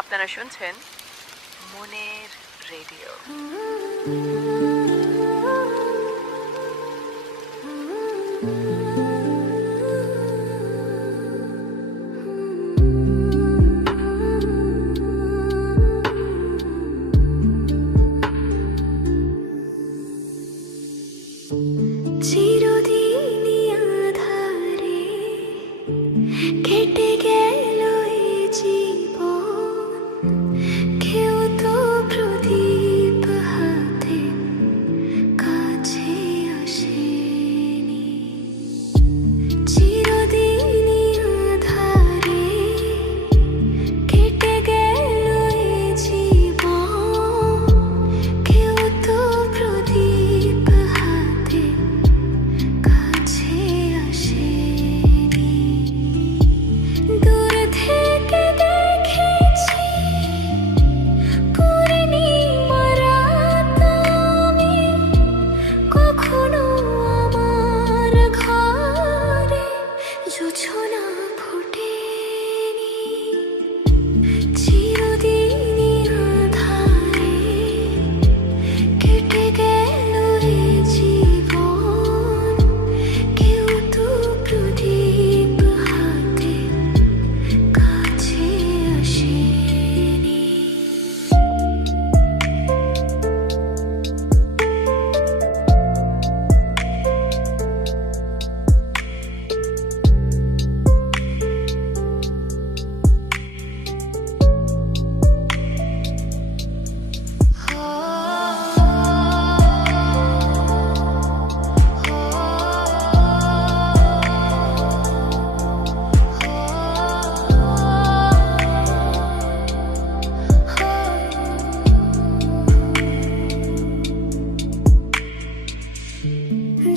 আপনারা শুনছেন মনের রেডিও। চিরদিনই আঁধারে কেটে গেল এই জীবন, কেউ তো প্রদীপ হাতে কাছে আসেনি। চিরদিনই আঁধারে কেটে গেল এই জীবন, কেউ তো প্রদীপ হাতে কাছে আসেনি। দূর থেকে দেখেছি পূর্ণিমার রাত আমি, কখনো আমার ঘরে জোছনা ফোটেনি। চিরদিনই আঁধারে কেটে গেল এই জীবন, কেউ তো প্রদীপ হাতে কাছে আসেনি।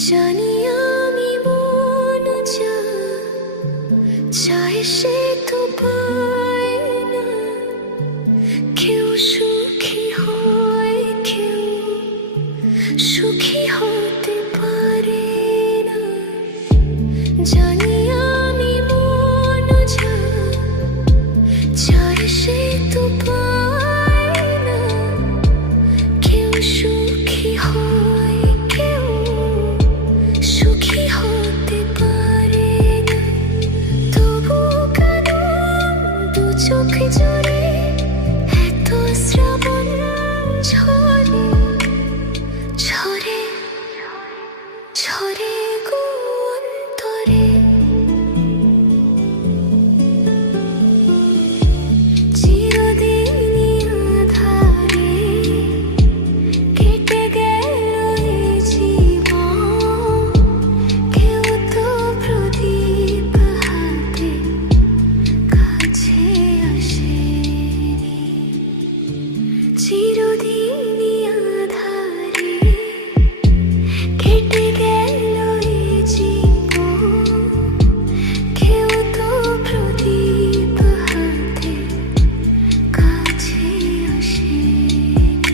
জানি আমি মন যা চায় সে তো পায় না, কেউ সুখী হয় কেউ সুখী হতে পারে না। জানি আমি মন যা চায় সে তো পায় না, কেউ সুখী হয় কেউ সুখী হতে পারে না। তবু কেন দু চোখ জুড়ে এত শ্রাবণ ঝরে ঝরে ঝরে গো অন্তরে। চিরদিনই আঁধারে কেটে গেল এই জীবন, কেউ তো প্রদীপ হাতে কাছে আসেনি। চিরদিনই আঁধারে কেটে গেল এই জীবন, কেউ তো প্রদীপ হাতে কাছে আসেনি।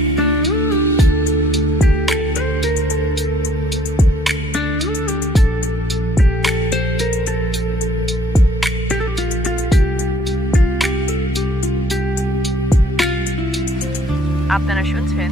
আপনারা শুনছেন